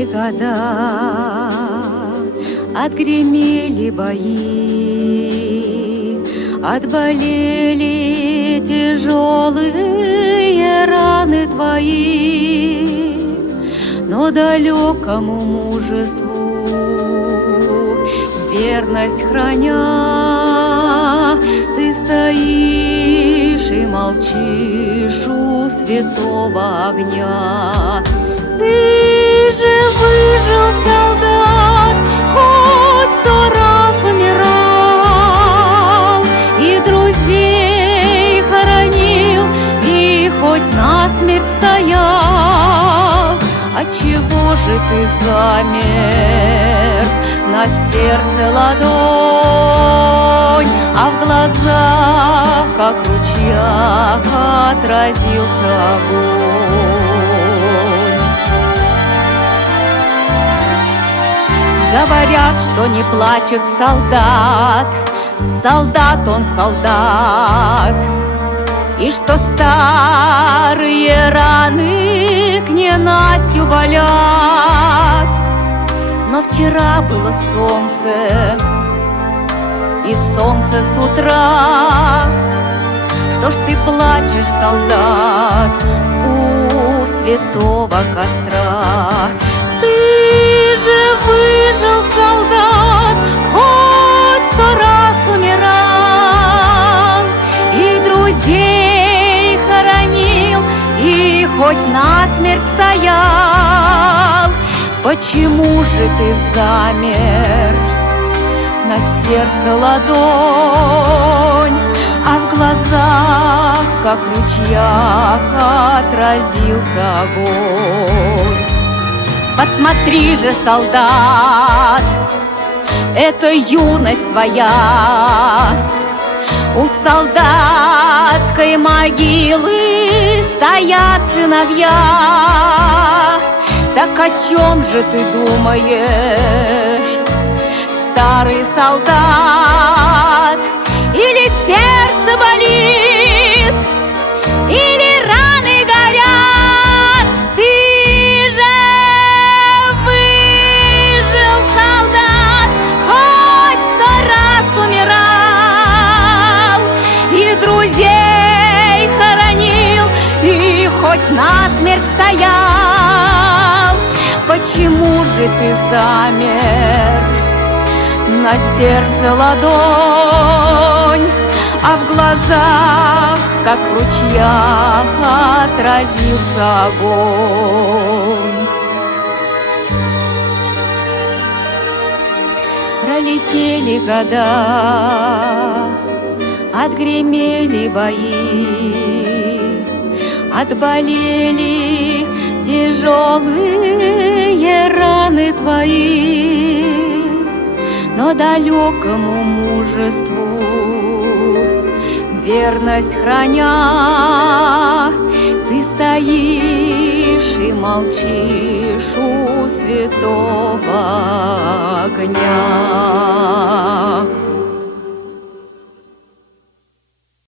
Пролетели года, отгремели бои, отболели тяжелые раны твои, но далекому мужеству верность храня, ты стоишь и молчишь у святого огня. Ты же выжил, солдат, хоть 100 раз умирал, и друзей хоронил, и хоть насмерть стоял. Отчего же ты замер? На сердце ладонь, а в глазах, как в ручьях, отразился огонь. Говорят, что не плачет солдат, солдат он солдат, и что старые раны к ненастью болят. Но вчера было солнце, и солнце с утра. Что ж ты плачешь, солдат, у святого костра? Ты же выжил, солдат, хоть 100 раз умирал, и друзей хоронил, и хоть насмерть стоял. Почему же ты замер? На сердце ладонь, а в глазах, как в ручьях, отразился огонь. Посмотри же, солдат, это юность твоя. У солдатской могилы стоят сыновья. Так о чем же ты думаешь, старый солдат? Или сердце болит, или раны горят? Ты же выжил, солдат, хоть 100 раз умирал, и друзей хоронил, и хоть насмерть стоял. Почему же ты замер? На сердце ладонь, а в глазах, как в ручьях, отразился огонь. Пролетели года, отгремели бои, отболели тяжелые раны твои, но далекому мужеству верность храня, ты стоишь и молчишь у святого огня.